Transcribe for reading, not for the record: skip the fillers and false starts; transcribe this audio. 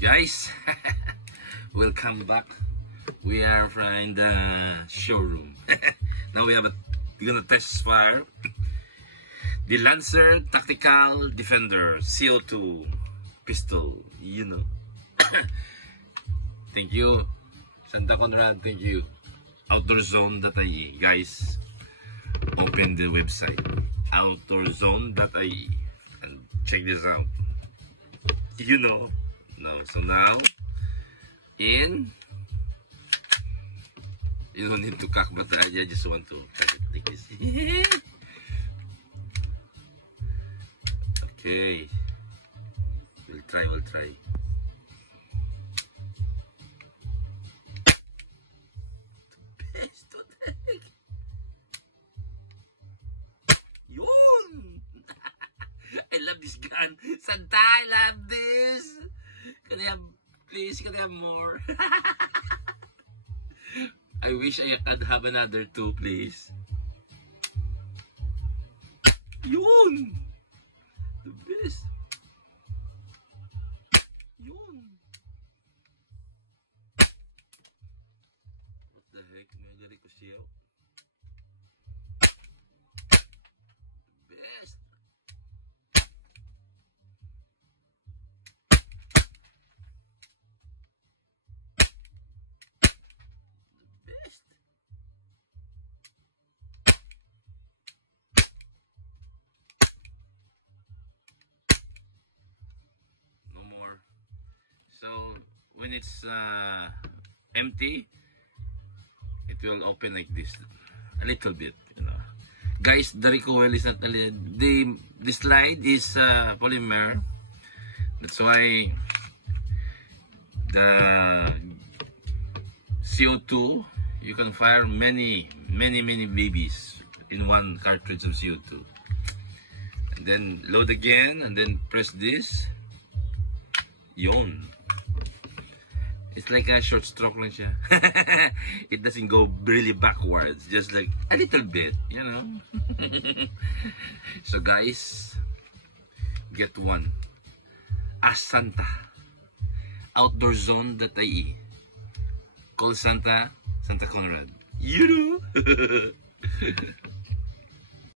Guys, welcome back. We are in the showroom. Now we're gonna test fire the Lancer Tactical Defender CO2 pistol. You know. Thank you, Santa Conrad. Thank you, OutdoorZone.ie. Guys, open the website OutdoorZone.ie and check this out. You know. No, so now, you don't need to cock battery, I just want to cut it like this. Okay, we'll try. Yun! I love this gun. Santa, I love this. Can I have more? I wish I could have another two, please. Yun! The best. Yun! What the heck? May gari ko siya. The best. So when it's empty, it will open like this, a little bit, you know. Guys, the recoil is not the slide is polymer. That's why the CO2 you can fire many babies in one cartridge of CO2, and then load again, and then press this. Yun. It's like a short stroke lang siya. It doesn't go really backwards, just like a little bit, you know. So guys, get one. Ask Santa. OutdoorZone.ie. Call Santa Conrad. You know.